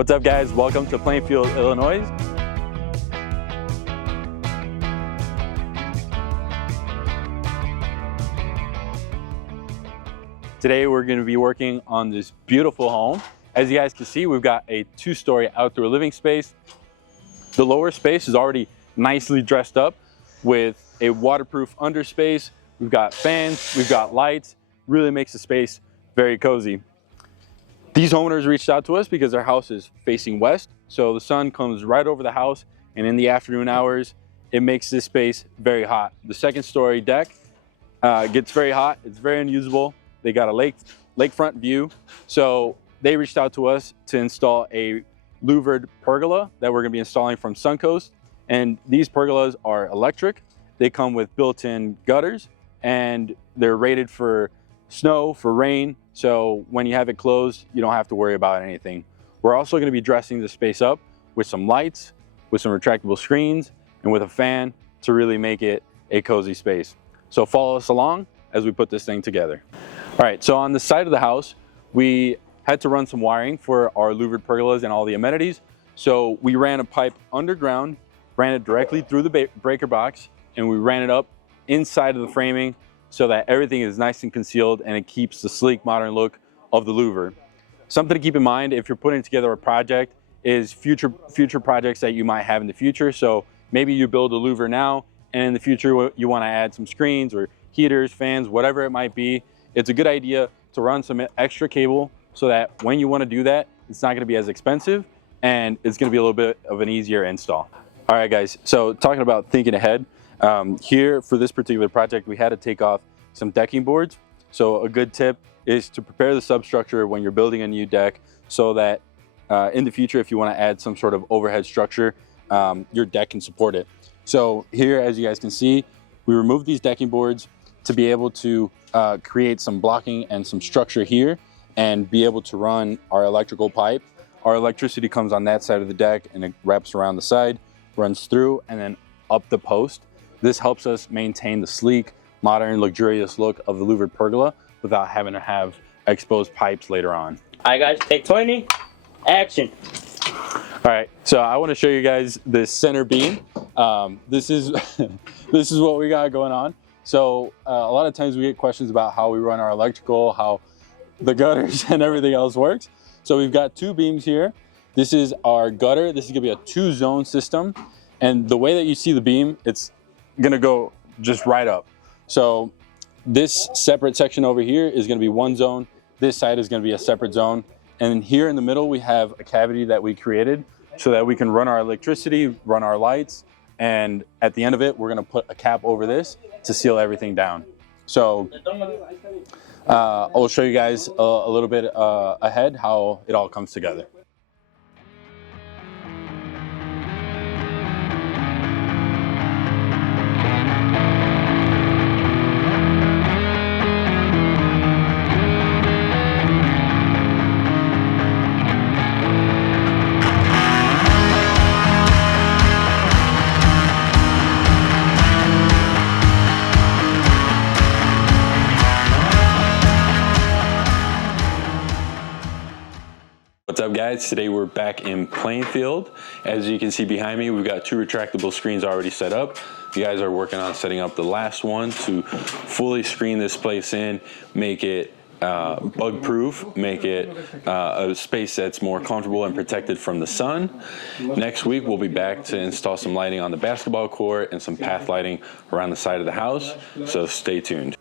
What's up, guys? Welcome to Plainfield, Illinois. Today we're going to be working on this beautiful home. As you guys can see, we've got a 2-story outdoor living space. The lower space is already nicely dressed up with a waterproof underspace. We've got fans, we've got lights, really makes the space very cozy. These homeowners reached out to us because their house is facing west, so the sun comes right over the house, and in the afternoon hours, it makes this space very hot. The 2nd-story deck gets very hot, it's very unusable. They got a lakefront view, so they reached out to us to install a louvered pergola that we're gonna be installing from Suncoast. And these pergolas are electric. They come with built-in gutters, and they're rated for snow, for rain, so when you have it closed, you don't have to worry about anything. We're also going to be dressing the space up with some lights, with some retractable screens, and with a fan to really make it a cozy space. So follow us along as we put this thing together. All right, so on the side of the house, we had to run some wiring for our louvered pergolas and all the amenities. So we ran a pipe underground, ran it directly through the breaker box, and we ran it up inside of the framing so that everything is nice and concealed and it keeps the sleek modern look of the louver. Something to keep in mind if you're putting together a project is future projects that you might have in the future. So maybe you build a louver now, and in the future you want to add some screens or heaters, fans, whatever it might be. It's a good idea to run some extra cable so that when you want to do that, it's not going to be as expensive and it's going to be a little bit of an easier install. All right, guys, so talking about thinking ahead, here for this particular project, we had to take off some decking boards. So a good tip is to prepare the substructure when you're building a new deck so that in the future, if you want to add some sort of overhead structure, your deck can support it. So here, as you guys can see, we removed these decking boards to be able to create some blocking and some structure here and be able to run our electrical pipe. Our electricity comes on that side of the deck and it wraps around the side, runs through, and then up the post. This helps us maintain the sleek, modern, luxurious look of the louvered pergola without having to have exposed pipes later on. All right, guys, take 20, action. All right, so I want to show you guys this center beam. This is this is what we got going on. So a lot of times we get questions about how we run our electrical, how the gutters and everything else works. So we've got 2 beams here. This is our gutter. This is gonna be a 2-zone system. And the way that you see the beam, it's gonna go just right up. So this separate section over here is gonna be 1 zone. This side is gonna be a separate zone. And here in the middle, we have a cavity that we created so that we can run our electricity, run our lights. And at the end of it, we're gonna put a cap over this to seal everything down. So I'll show you guys a little bit ahead how it all comes together. What's up, guys? Today we're back in Plainfield. As you can see behind me, we've got 2 retractable screens already set up. You guys are working on setting up the last one to fully screen this place in, make it bug proof, make it a space that's more comfortable and protected from the sun. Next week we'll be back to install some lighting on the basketball court and some path lighting around the side of the house, so stay tuned.